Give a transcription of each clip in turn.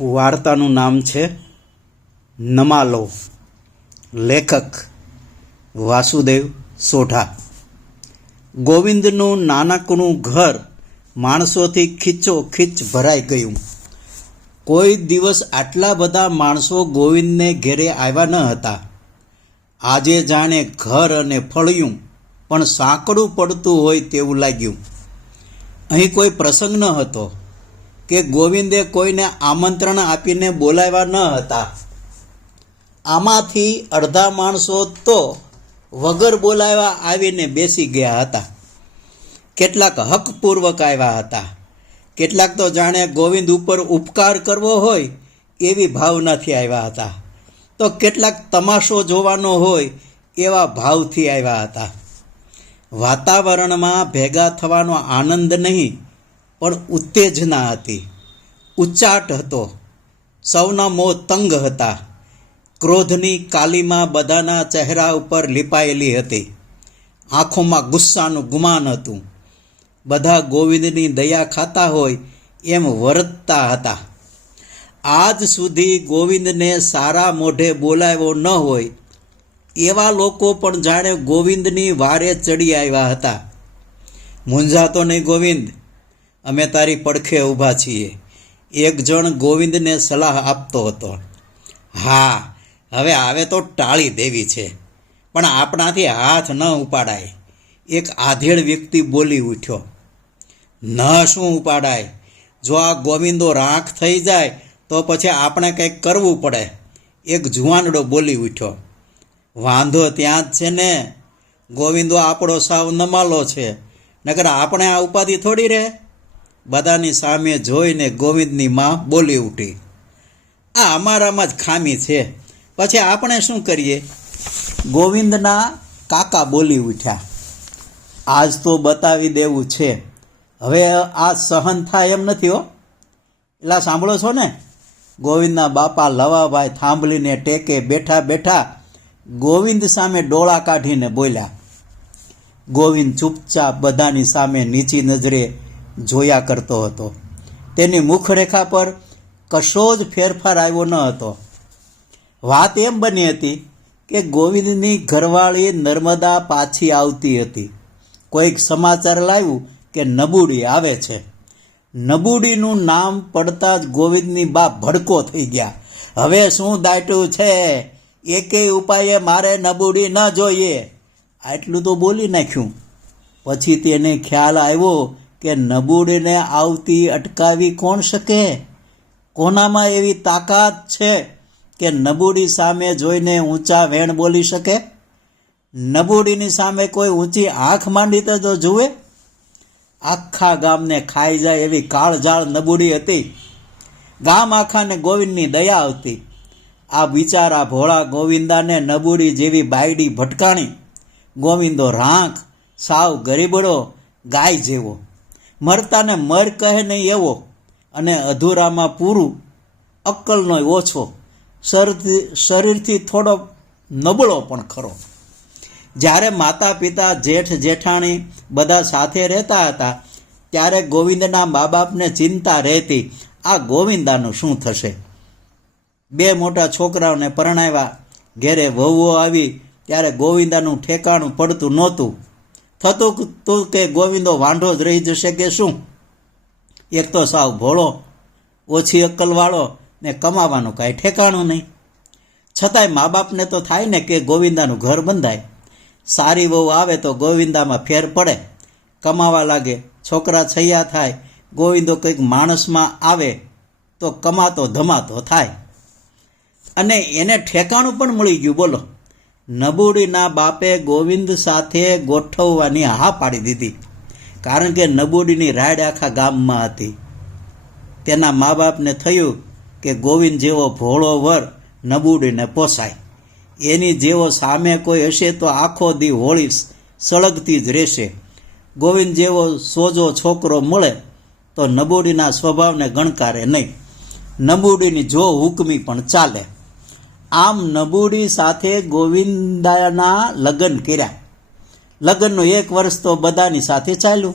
વાર્તાનું નામ છે નમાલો. લેખક વાસુદેવ સોઢા. ગોવિંદનું નાનકનું ઘર માણસોથી ખીચો ખીચ ભરાઈ ગયું. કોઈ દિવસ આટલા બધા માણસો ગોવિંદને ઘેરે આવ્યા ન હતા. આજે જાણે ઘર અને ફળિયું પણ સાંકડું પડતું હોય તેવું લાગ્યું. અહીં કોઈ પ્રસંગ ન હતો. કે ગોવિંદે કોઈને આમંત્રણ આપીને બોલાવ્યા ન હતા. આમાંથી અડધા માણસો તો વગર બોલાવ્યા આવીને બેસી ગયા હતા. કેટલાક હકપૂર્વક આવ્યા હતા. કેટલાક તો જાણે ગોવિંદ ઉપર ઉપકાર કરવો હોય એવી ભાવનાથી આવ્યા હતા. તો કેટલાક તમાશો જોવાનો હોય એવા ભાવથી આવ્યા હતા. વાતાવરણમાં ભેગા થવાનો આનંદ નહીં. પણ ઉત્તેજના હતી. ઉચ્ચાટ હતો. સૌના મોં તંગ હતા. ક્રોધની કાલીમાં બધાના ચહેરા ઉપર લીપાયેલી હતી. આંખોમાં ગુસ્સાનું ગુમાન હતું. બધા ગોવિંદની દયા ખાતા હોય એમ વર્તતા હતા. આજ સુધી ગોવિંદને સારા મોઢે બોલાવ્યો ન હોય, એવા લોકો પણ જાણે ગોવિંદની વારે ચડી આવ્યા હતા. મૂંઝાતો નહીં ગોવિંદ અમે તારી પડખે ઊભા છીએ. એક જણ ગોવિંદને સલાહ આપતો હતો. હા, હવે આવે તો ટાળી દેવી છે, પણ આપણાથી હાથ ન ઉપાડાય. એક આધેડ વ્યક્તિ બોલી ઉઠ્યો. ન શું ઉપાડાય? જો આ ગોવિંદો રાખ થઈ જાય, તો પછી આપણે કંઈક કરવું પડે. એક જુવાનડો બોલી ઉઠ્યો. વાંધો ત્યાં જ છે ને. ગોવિંદો આપણો સાવ નમાલો છે, નકર આપણે આ ઉપાધિ થોડી રહે બધાની સામે જોઈને ગોવિંદની માં બોલી ઉઠી, આ અમારામાં જ ખામી છે. પછી આપણે શું કરીએ? ગોવિંદના કાકા બોલી ઉઠ્યા, આજ તો બતાવી દેવું છે. હવે આ સહન થાય એમ નથી હો. એટલા સાંભળો છો ને? ગોવિંદના બાપા લવાભાઈ થાંભલીને ટેકે બેઠા બેઠા ગોવિંદ સામે ડોળા કાઢીને બોલ્યા, ગોવિંદ ચૂપચાપ બધાની સામે નીચી નજરે જોયા કરતો હતો. તેની મુખરેખા પર કશો જ ફેરફાર આવ્યો ન હતો. વાત એમ બની હતી કે ગોવિંદની ઘરવાળી નર્મદા પાછી આવતી હતી. કોઈક સમાચાર લાવ્યું કે નબૂડી આવે છે. નબૂડીનું નામ પડતા જ ગોવિંદની બા ભડકો થઈ ગયા. હવે શું દાટ્યું છે? એકેય ઉપાયે મારે નબૂડી ન જોઈએ. આટલું તો બોલી નાખ્યું. પછી તેને ખ્યાલ આવ્યો કે નબૂડીને આવતી અટકાવી કોણ શકે? કોનામાં એવી તાકાત છે કે નબૂડી સામે જોઈને ઊંચા વેણ બોલી શકે? નબૂડીની સામે કોઈ ઊંચી આંખ માંડી તો જુએ? આખા ગામને ખાઈ જાય એવી કાળઝાળ નબૂડી હતી. ગામ આખાને ગોવિંદની દયા આવતી. આ બિચારા ભોળા ગોવિંદાને નબૂડી જેવી બાયડી ભટકાણી. ગોવિંદો રાંખ, સાવ ગરીબડો, ગાય જેવો. મરતાને મર કહે નહીં એવો અને અધૂરામાં પૂરું અક્કલનો ઓછો શરીરથી શરીરથી થોડો નબળો પણ ખરો. જ્યારે માતા પિતા જેઠ, જેઠાણી બધા સાથે રહેતા હતા, ત્યારે ગોવિંદના મા બાપને ચિંતા રહેતી, આ ગોવિંદાનું શું થશે? બે મોટા છોકરાઓને પરણાવ્યા. ઘેરે વહુઓ આવી, ત્યારે ગોવિંદાનું ઠેકાણું પડતું નહોતું. થતું તો કે ગોવિંદો વાંઢો જ રહી જશે કે શું? એક તો સાવ ભોળો, ઓછી અક્કલવાળો ને કમાવાનું કાંઈ ઠેકાણું નહીં. છતાંય મા બાપને તો થાય ને કે ગોવિંદાનું ઘર બંધાય. સારી વહુ આવે તો ગોવિંદામાં ફેર પડે. કમાવા લાગે, છોકરા છૈયા થાય, ગોવિંદો કંઈક માણસમાં આવે તો કમાતો ધમાતો થાય. અને એને ઠેકાણું પણ મળી ગયું, બોલો. નબૂડીના બાપે ગોવિંદ સાથે ગોઠવવાની હા પાડી દીધી. કારણ કે નબૂડીની રાડ આખા ગામમાં હતી. તેના મા બાપને થયું કે ગોવિંદ જેવો ભોળો વર નબૂડીને પોસાય. એની જેવો સામે કોઈ હશે તો આખો દી હોળી સળગતી જ રહેશે. ગોવિંદ જેવો સોજો છોકરો મળે તો નબૂડીના સ્વભાવને ગણકારે નહીં. નબૂડીની જો હુકમી પણ ચાલે. આમ નબૂડી સાથે ગોવિંદાના લગ્ન કર્યા. લગ્નનું એક વર્ષ તો બધાની સાથે ચાલ્યું.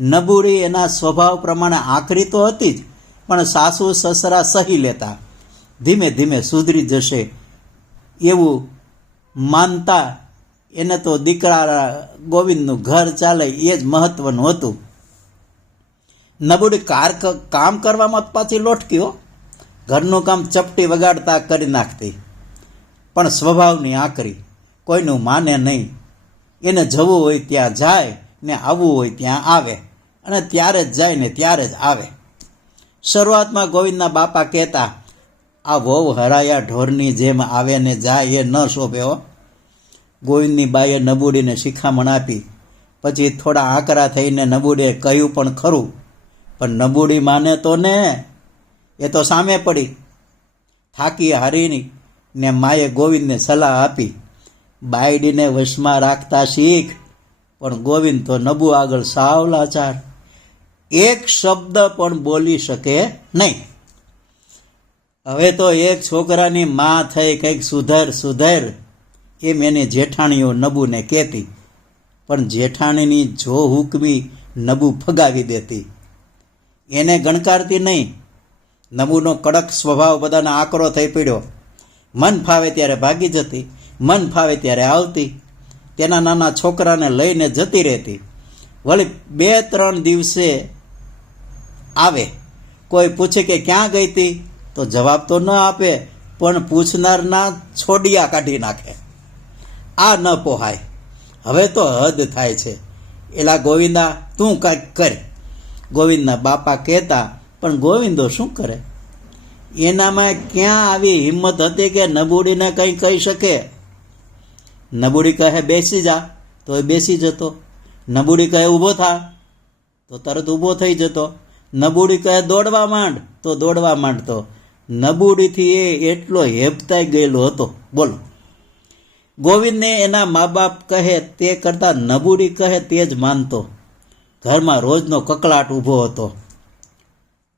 નબૂડી એના સ્વભાવ પ્રમાણે આખરી તો હતી જ, પણ સાસુ સસરા સહી લેતા. ધીમે ધીમે સુધરી જશે એવું માનતા એને તો દીકરા ગોવિંદનું ઘર ચાલે એ જ મહત્વનું હતું. નબૂડી કાર કામ કરવામાં પાછી લોટકી હો. ઘરનું કામ ચપટી વગાડતા કરી નાખતી. પણ સ્વભાવની આકરી કોઈનું માને નહીં. એને જવું હોય ત્યાં જાય ને આવવું હોય ત્યાં આવે અને ત્યારે જ જાય ને ત્યારે જ આવે. શરૂઆતમાં ગોવિંદના બાપા કહેતા, આ વહુ હરાયા ઢોરની જેમ આવે ને જાય એ ન શોભ્યો ગોવિંદની બાઈએ નબૂડીને શિખામણ આપી. પછી થોડા આકરા થઈને નબૂડીએ કહ્યું પણ ખરું, પણ નબૂડી માને તો ને. એ તો સામે પડી. થાકી હારીની ને માએ ગોવિંદને સલાહ આપી. બાયડીને વશમાં રાખતા શીખ, પણ ગોવિંદ તો નબુ આગળ સાવ લાચાર એક શબ્દ પણ બોલી શકે નહીં. હવે તો એક છોકરાની માં થઈ કંઈક સુધર સુધર, એમ એની જેઠાણીઓ નબુને કહેતી. પણ જેઠાણીની જો હુકમી નબુ ફગાવી દેતી. એને ગણકારતી નહીં. નબુનો કડક સ્વભાવ બધાને આકરો થઈ પડ્યો. મન ફાવે ત્યારે ભાગી જતી, મન ફાવે ત્યારે આવતી. તેના નાના છોકરાને લઈને જતી રહેતી. વળી બે ત્રણ દિવસે આવે. કોઈ પૂછે કે ક્યાં ગઈ હતી તો જવાબ તો ન આપે, પણ પૂછનારના છોડિયા કાઢી નાખે. આ ન પોહાય. હવે તો હદ થાય છે. એલા ગોવિંદા, તું કાંઈક કર. ગોવિંદના બાપા કહેતા પણ ગોવિંદો શું કરે? એનામાં ક્યાં આવી હિંમત હતી કે નબૂડીને કંઈ કહી શકે? નબૂડી કહે, બેસી જા. તો એ બેસી જતો. નબૂડી કહે, ઊભો થા. તો તરત ઊભો થઈ જતો. નબૂડી કહે, દોડવા માંડ. તો દોડવા માંડતો. નબૂડીથી એ એટલો હેપતાઈ ગયેલો હતો. બોલો. ગોવિંદને એના મા બાપ કહે, તે કરતાં નબૂડી કહે, તે જ માનતો. ઘરમાં રોજનો કકળાટ ઊભો હતો.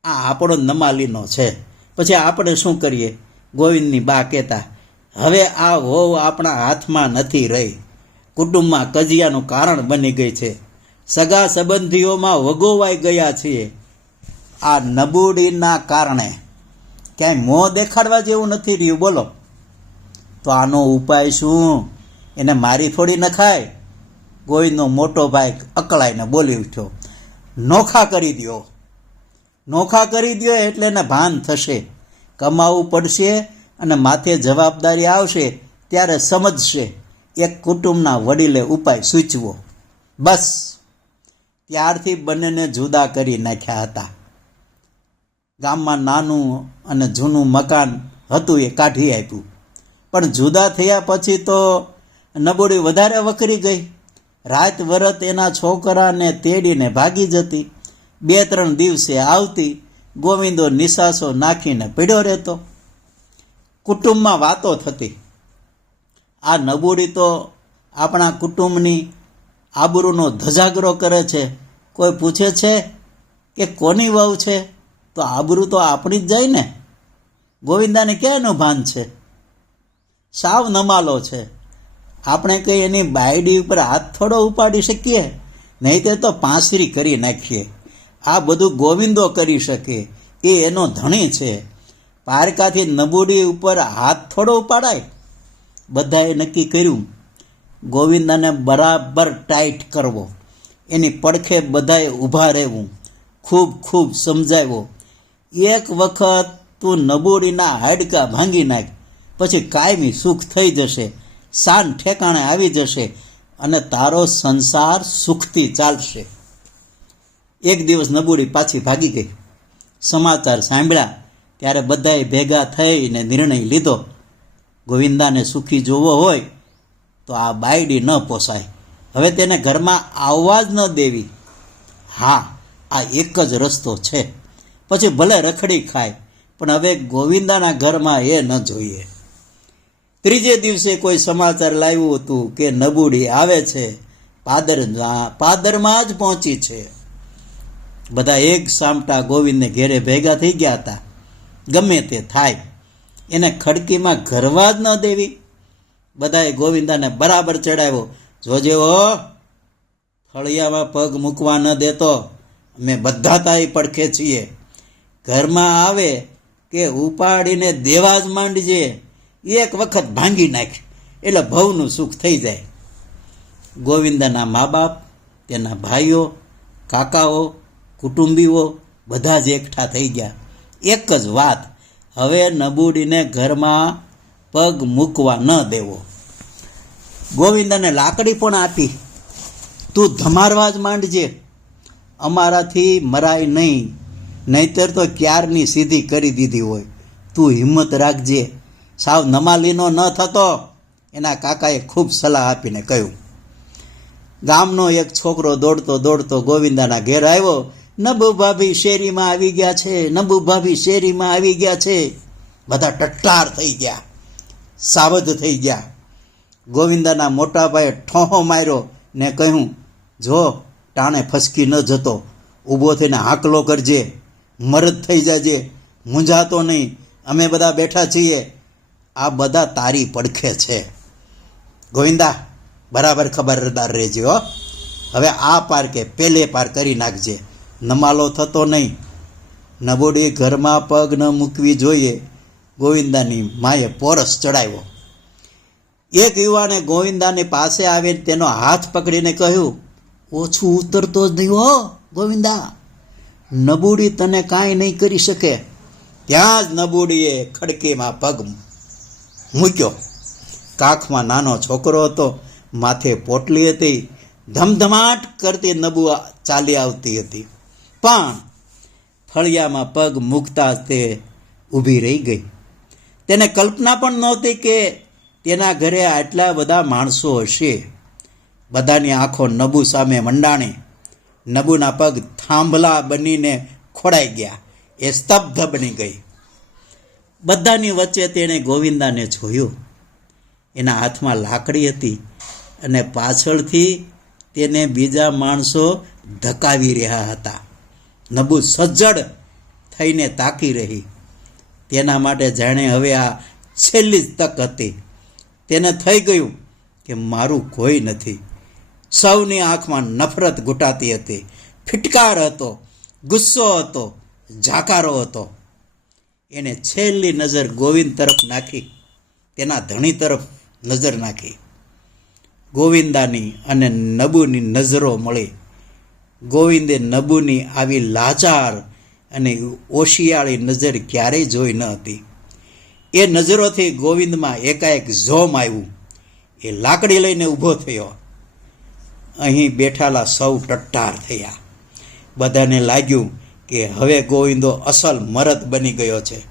આ આપણો નમાલીનો છે. પછી આપણે શું કરીએ? ગોવિંદની બા કહેતા, હવે આ વહુ આપણા હાથમાં નથી રહી. કુટુંબમાં કજિયાનું કારણ બની ગઈ છે. સગા સંબંધીઓમાં વગોવાઈ ગયા છીએ. આ નબૂડીના કારણે. ક્યાંય મોં દેખાડવા જેવું નથી રહ્યું, બોલો. તો આનો ઉપાય શું? એને મારી થોડી નખાય? ગોવિંદનો મોટો ભાઈ અકળાઈને બોલી ઉઠ્યો, નોખા કરી દ્યો. નોખા કરી દ્યો એટલે એને ભાન થશે. કમાવું પડશે અને માથે જવાબદારી આવશે ત્યારે સમજશે. એક કુટુંબના વડીલે ઉપાય સૂચવો. બસ. ત્યારથી બંનેને જુદા કરી નાખ્યા હતા. ગામમાં નાનું અને જૂનું મકાન હતું એ કાઢી આપ્યું. પણ જુદા થયા પછી તો નબોડી વધારે વકરી ગઈ. રાત વરત એના છોકરાને તેડીને ભાગી જતી. બે ત્રણ દિવસે આવતી ગોવિંદો નિશાસો નાખીને પીડ્યો રહેતો. કુટુંબમાં વાતો થતી. આ નબૂડી તો આપણા કુટુંબની આબરૂનો ધજાગરો કરે છે. કોઈ પૂછે છે કે કોની વહુ છે? તો આબરૂ તો આપણી જ જાય ને. ગોવિંદાને ક્યાંનું ભાન છે? સાવ નમાલો છે. આપણે કંઈ એની બાયડી ઉપર હાથ થોડો ઉપાડી શકીએ? નહીં તે તો પાંસરી કરી નાખીએ. આ બધું ગોવિંદો કરી શકે. એ એનો ધણી છે. પારકાથી નબૂડી ઉપર હાથ થોડો ઉપાડાય. બધાએ નક્કી કર્યું, ગોવિંદાને બરાબર ટાઈટ કરવો. એની પડખે બધાએ ઊભા રહેવું. ખૂબ ખૂબ સમજાવ્યો. એક વખત તું નબૂડીના હાડકા ભાંગી નાખ. પછી કાયમી સુખ થઈ જશે. શાન ઠેકાણે આવી જશે અને તારો સંસાર સુખથી ચાલશે. એક દિવસ નબૂડી પાછી ભાગી ગઈ. સમાચાર સાંભળ્યા ત્યારે બધાએ ભેગા થઈને નિર્ણય લીધો, ગોવિંદાને સુખી જોવો હોય તો આ બાયડી ન પોસાય. હવે તેને ઘરમાં આવવા જ ન દેવી. હા, આ એક જ રસ્તો છે. પછી ભલે રખડી ખાય, પણ હવે ગોવિંદાના ઘરમાં એ ન જોઈએ. ત્રીજે દિવસે કોઈ સમાચાર લાવ્યું હતું કે નબૂડી આવે છે, પાદર પાદરમાં જ પહોંચી છે. બધા એક સામટા ગોવિંદને ઘેરે ભેગા થઈ ગયા હતા. ગમે તે થાય. એને ખડકીમાં ઘરવા જ ન દેવી. બધાએ ગોવિંદાને બરાબર ચડાવ્યો. જોજે ઓ ફળિયામાં પગ મૂકવા ન દેતો. અમે બધા તાઈ પડખે છીએ. ઘરમાં આવે કે ઉપાડીને દેવા જ માંડજે. એક વખત ભાંગી નાખ. એટલે ભવનું સુખ થઈ જાય. ગોવિંદના મા બાપ, તેના ભાઈઓ, કાકાઓ કુટુંબીઓ બધા જ એકઠા થઈ ગયા. એક જ વાત, હવે નબૂડીને ઘરમાં પગ મૂકવા ન દેવો. ગોવિંદને લાકડી પણ આપી, તું ધમારવા જ માંડજે, અમારાથી મરાય નહીં, નહીતર તો ક્યારની સીધી કરી દીધી હોય. તું હિંમત રાખજે. સાવ નમાલીનો ન થતો, એના કાકાએ ખૂબ સલાહ આપીને કહ્યું. ગામનો એક છોકરો દોડતો દોડતો ગોવિંદાના ઘેર આવ્યો નબુ ભાભી શેરીમાં આવી ગયા છે નબુ ભાભી શેરીમાં આવી ગયા છે. બધા ટટ્ટાર થઈ ગયા, સાવધ થઈ ગયા. ગોવિંદાના મોટા ભાઈએ ઠોહો માર્યો ને કહ્યું, જો ટાણે ફસકી ન જતો, ઊભો થઈને હાકલો કરજે, મરદ થઈ જાજે, મૂંઝાતો નહીં, અમે બધા બેઠા છીએ. આ બધા તારી પડખે છે. ગોવિંદા, બરાબર ખબરદાર રહેજે હો. હવે આ પાર કે પેલે પાર કરી નાખજે. નમાલો થતો નહીં. નબોડી ઘરમાં પગ ન મૂકવી જોઈએ. ગોવિંદાની માએ પોરસ ચડાવ્યો. એક યુવાને ગોવિંદાની પાસે આવીને તેનો હાથ પકડીને કહ્યું, ઓછું ઉતરતો જ નહીં હો, ગોવિંદા. નબૂડી તને કાંઈ નહીં કરી શકે. ત્યાં જ નબૂડીએ ખડકીમાં પગ મૂક્યો. કાખમાં નાનો છોકરો હતો, માથે પોટલી હતી, ધમધમાટ કરતી નબુ ચાલી આવતી હતી. પણ ફળિયામાં પગ મૂકતા તે ઊભી રહી ગઈ. તેને કલ્પના પણ નહોતી કે તેના ઘરે આટલા બધા માણસો હશે. બધાની આંખો નબુ સામે મંડાણી, નબુના પગ થાંભલા બનીને ખોડાઈ ગયા. એ સ્તબ્ધ બની ગઈ. બધાની વચ્ચે તેણે ગોવિંદાને જોયું. એના હાથમાં લાકડી હતી અને પાછળથી તેને બીજા માણસો ધકાવી રહ્યા હતા. નબુ સજ્જડ થઈને તાકી રહી. તેના માટે જાણે હવે આ છેલ્લી તક હતી. તેને થઈ ગયું કે મારું કોઈ નથી. સૌની આંખમાં નફરત ઘૂંટાતી હતી. ફિટકાર હતો, ગુસ્સો હતો જાકારો હતો. એને છેલ્લી નજર ગોવિંદ તરફ નાખી, તેના ધણી તરફ નજર નાખી. ગોવિંદાની અને નબુની નજરો મળી. ગોવિંદે નબુની આવી લાચાર અને ઓશિયાળી નજર ક્યારેય જોઈ ન હતી. એ નજરોથી ગોવિંદમાં એકાએક જોમ આવ્યું. એ લાકડી લઈને ઊભો થયો. અહીં બેઠાલા સૌ ટટ્ટાર થયા. બધાને લાગ્યું કે હવે ગોવિંદો અસલ મરદ બની ગયો છે.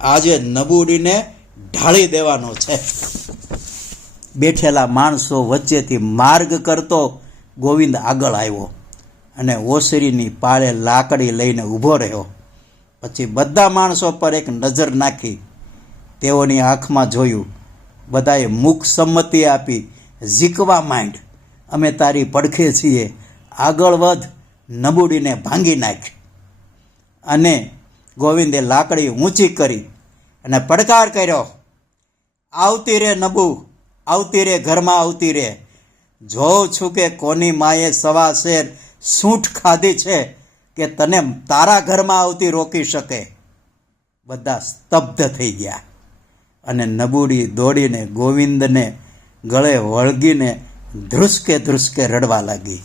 આજે નબૂડીને ઢાળી દેવાનો છે. બેઠેલા માણસો વચ્ચેથી માર્ગ કરતો ગોવિંદ આગળ આવ્યો. અને ઓસરીની પાળે લાકડી લઈને ઊભો રહ્યો. પછી બધા માણસો પર એક નજર નાખી. તેઓની આંખમાં જોયું, બધાએ મુખ સંમતિ આપી. ઝીકવા માંડ. અમે તારી પડખે છીએ. આગળ વધ. નબૂડીને ભાંગી નાખ. અને ગોવિંદે લાકડી ઊંચી કરી અને પડકાર કર્યો, આવતી રે નબુ. આવતી રે ઘરમાં આવતી રે. જોઉં છું કે કોની માએ સવા શેર સૂંઠ ખાધી છે કે તને તારા ઘરમાં આવતી રોકી શકે. બધા સ્તબ્ધ થઈ ગયા. અને નબૂડી દોડીને ગોવિંદને ગળે વળગીને ધ્રુસકે ધ્રુસકે રડવા લાગી.